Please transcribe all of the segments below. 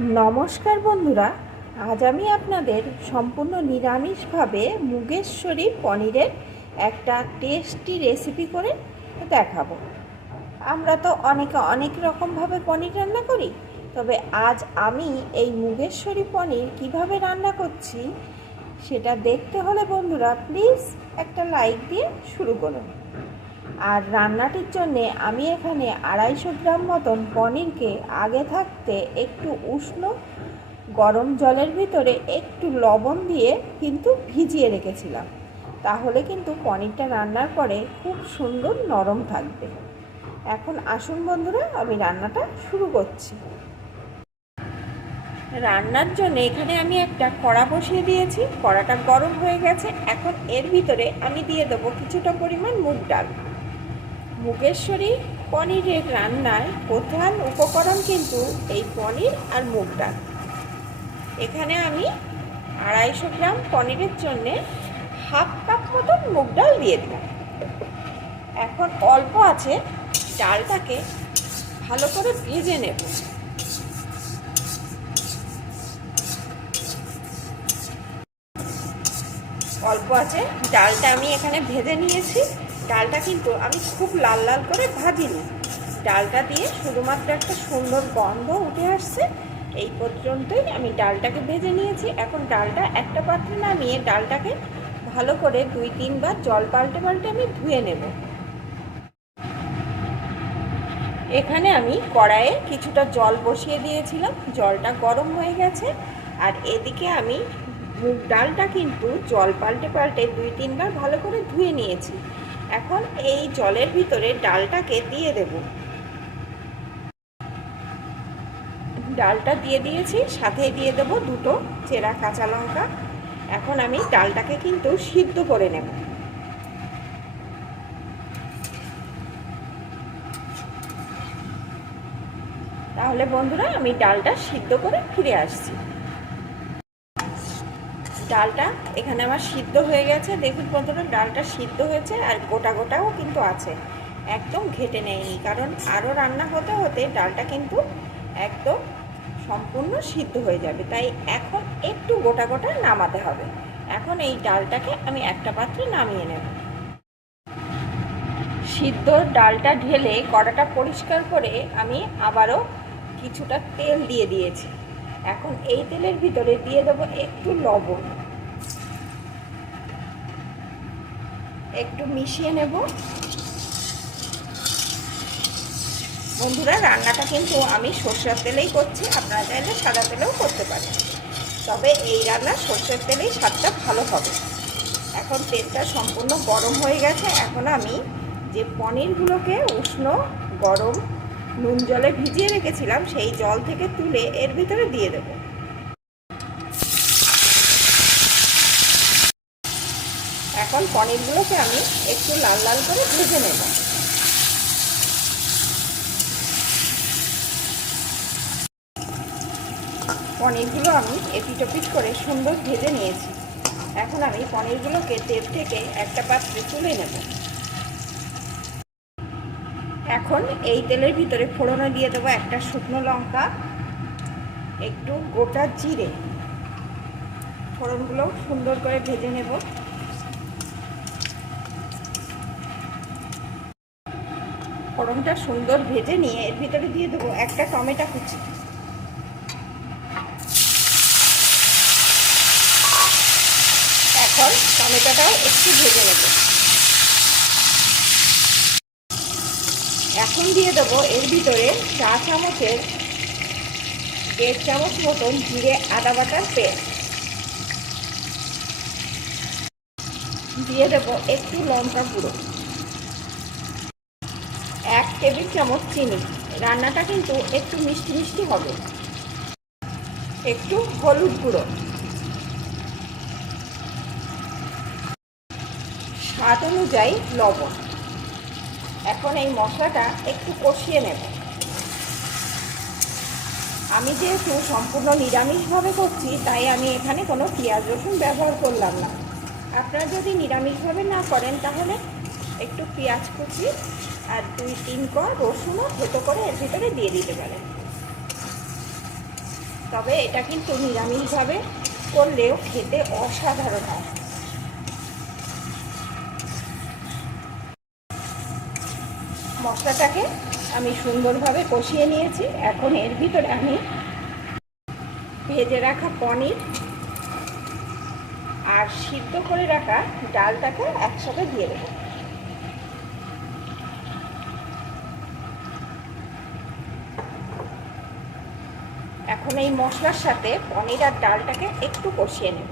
নমস্কার বন্ধুরা, আজ আমি আপনাদের সম্পূর্ণ নিরামিষভাবে মুগেশ্বরী পনিরের একটা টেস্টি রেসিপি করে দেখাবো। আমরা তো অনেকে অনেক রকমভাবে পনির রান্না করি, তবে আজ আমি এই মুগেশ্বরী পনির কীভাবে রান্না করছি সেটা দেখতে হলে বন্ধুরা প্লিজ একটা লাইক দিয়ে শুরু করুন। আর রান্নাটির জন্যে আমি এখানে আড়াইশো গ্রাম মতন পনিরকে আগে থাকতে একটু উষ্ণ গরম জলের ভিতরে একটু লবণ দিয়ে কিন্তু ভিজিয়ে রেখেছিলাম। তাহলে কিন্তু পনিরটা রান্নার পরে খুব সুন্দর নরম থাকবে। এখন আসুন বন্ধুরা, আমি রান্নাটা শুরু করছি। রান্নার জন্য এখানে আমি একটা কড়া বসিয়ে দিয়েছি। কড়াটা গরম হয়ে গেছে। এখন এর ভিতরে আমি দিয়ে দেবো কিছুটা পরিমাণ মুগ ডাল। মুগেশ্বরী পনিরের রান্নার প্রধান উপকরণ কিন্তু এই পনির আর মুগ ডাল। এখানে আমি আড়াইশো গ্রাম পনিরের জন্যে হাফ কাপ মতন মুগ ডাল দিয়ে দিলাম। এখন অল্প আছে, ডালটাকে ভালো করে ভেজে নেব। অল্প আছে, ডালটা আমি এখানে ভেজে নিয়েছি। ডালটা কিন্তু আমি খুব লাল লাল করে ভাজিনি। ডালটা দিয়ে শুধুমাত্র একটা সুন্দর গন্ধ উঠে আসছে। এই পর্যন্তই আমি ডালটাকে ভেজে নিয়েছি। এখন ডালটা একটা পাত্রে নামিয়ে ডালটাকে ভালো করে দুই, তিনবার জল পাল্টে পাল্টে আমি ধুয়ে নেব। এখানে আমি কড়াইয়ে কিছুটা জল বসিয়ে দিয়েছিলাম। জলটা গরম হয়ে গেছে। আর এদিকে আমি মুগ ডালটা কিন্তু জল পাল্টে পাল্টে দুই, তিনবার ভালো করে ধুয়ে নিয়েছি। এখন এই জলের ভিতরে ডালটাকে দিয়ে দেব। ডালটা দিয়ে দিয়েছি, সাথে দিয়ে দেব দুটো চেরা কাঁচা লঙ্কা। এখন আমি ডালটাকে কিন্তু সিদ্ধ করে নেব। তাহলে বন্ধুরা, আমি ডালটা সিদ্ধ করে ফিরে আসছি। ডালটা এখানে আমার সিদ্ধ হয়ে গেছে। দেখুন বন্ধুরা, ডালটা সিদ্ধ হয়েছে আর গোটা গোটাও কিন্তু আছে। একদম ঘেটে নেয়নি, কারণ আরও রান্না হতে হতে ডালটা কিন্তু একদম সম্পূর্ণ সিদ্ধ হয়ে যাবে। তাই এখন একটু গোটা গোটা নামাতে হবে। এখন এই ডালটাকে আমি একটা পাত্রে নামিয়ে নেব। সিদ্ধ ডালটা ঢেলে কড়াটা পরিষ্কার করে আমি আবারও কিছুটা তেল দিয়ে দিয়েছি। এখন এই তেলের ভিতরে দিয়ে দেবো একটু লবণ। একটু মিশিয়ে নেব। বন্ধুরা, রান্নাটা কিন্তু আমি সর্ষের তেলেই করছি। আপনারা চাইলে সাদা তেলেও করতে পারেন। তবে এই রান্না সর্ষের তেলেই স্বাদটা ভালো হবে। এখন তেলটা সম্পূর্ণ গরম হয়ে গেছে। এখন আমি যে পনিরগুলোকে উষ্ণ, গরম, নুন জলে ভিজিয়ে রেখেছিলাম, সেই জল থেকে তুলে এর ভিতরে দিয়ে দেব। এখন পনিরগুলোকে আমি একটু লাল লাল করে ভেজে নেব। পনিরগুলো আমি এপিটোপিট করে সুন্দর ভেজে নিয়েছি। এখন আমি পনিরগুলোকে তেল থেকে একটা পাত্রে তুলে নেব। এখন এই তেলের ভিতরে ফোড়নে দিয়ে দেবো একটা শুকনো লঙ্কা, একটু গোটা জিরে। ফোড়নগুলো সুন্দর করে ভেজে নেব। ফোড়নটা সুন্দর ভেজে নিয়ে এর ভিতরে দিয়ে দেবো একটা টমেটো কুচি। এখন টমেটোটাও একটু ভেজে নেব। এখন দিয়ে দেবো এর ভিতরে চা চামচের দেড় চামচ মতন জিরে আদা বাটার পেস্ট। দিয়ে দেবো একটু লঙ্কা গুঁড়ো। এক টেবিল চামচ চিনি। রান্নাটা কিন্তু একটু মিষ্টি মিষ্টি হবে। একটু হলুদ গুঁড়ো। স্বাদ অনুযায়ী লবণ। এখন এই মশলাটা একটু কষিয়ে নেব। আমি যেহেতু সম্পূর্ণ নিরামিষভাবে করছি, তাই আমি এখানে কোনো পেঁয়াজ রসুন ব্যবহার করলাম না। আপনারা যদি নিরামিষভাবে না করেন, তাহলে একটু পেঁয়াজ কুচি আর দুই, তিন ক রসুনও থেতো করে এর ভিতরে দিয়ে দিতে পারেন তবে এটা কিন্তু নিরামিষভাবে করলেও খেতে অসাধারণ হয়। মশলাটাকে আমি সুন্দরভাবে কষিয়ে নিয়েছি। এখন এর ভিতরে আমি ভেজে রাখা পনির আর সিদ্ধ করে রাখা ডালটাকে একসাথে দিয়ে দেবো। এখন এই মশলার সাথে পনির আর ডালটাকে একটু কষিয়ে নেব।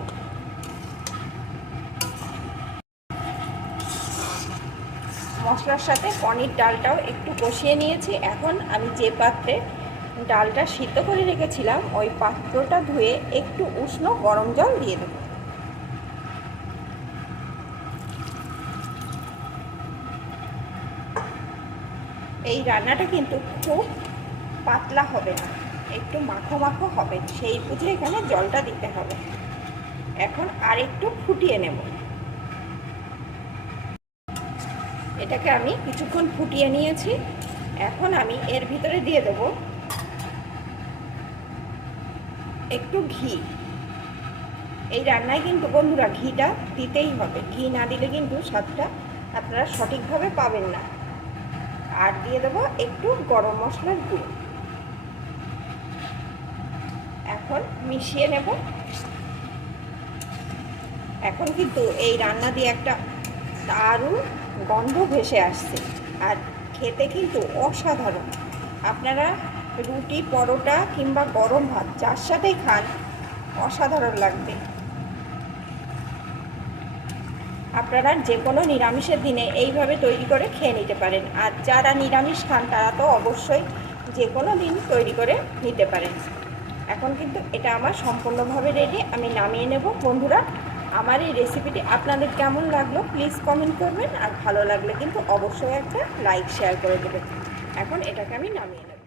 মশলার সাথে পনির ডালটাও একটু কষিয়ে নিয়েছি। এখন আমি যে পাত্রে ডালটা সিদ্ধ করে রেখেছিলাম, ওই পাত্রটা ধুয়ে একটু উষ্ণ গরম জল দিয়ে দেব। এই রান্নাটা কিন্তু খুব পাতলা হবে না। একটু মাখো মাখো হবে সেই বুঝে এখানে জলটা দিতে হবে। এখন আর একটু ফুটিয়ে নেব। এটাকে আমি কিছুক্ষণ ফুটিয়ে নিয়েছি। এখন আমি এর ভিতরে দিয়ে দেব একটু ঘি। এই রান্নায় কিন্তু বন্ধুরা ঘিটা দিতেই হবে। ঘি না দিলে কিন্তু স্বাদটা আপনারা সঠিকভাবে পাবেন না। আর দিয়ে দেবো একটু গরম মশলার গুঁড়ো। এখন মিশিয়ে নেব। এখন কিন্তু এই রান্না দিয়ে একটা দারুণ গন্ধ ভেসে আসছে আর খেতে কিন্তু অসাধারণ। আপনারা রুটি, পরোটা কিংবা গরম ভাত যার সাথেই খান, অসাধারণ লাগবে। আপনারা যে কোনো নিরামিষের দিনে এইভাবে তৈরি করে খেয়ে নিতে পারেন। আর যারা নিরামিষ খান তারা তো অবশ্যই যে কোনো দিন তৈরি করে নিতে পারেন। এখন কিন্তু এটা আমার সম্পূর্ণভাবে রেডি আমি নামিয়ে নেব। বন্ধুরা, আমার এই রেসিপিটি আপনাদের কেমন লাগল প্লিজ কমেন্ট করবেন। আর ভালো লাগলে কিন্তু অবশ্যই একটা লাইক শেয়ার করে দেবেন। এখন এটাকে আমি নামিয়ে নেব।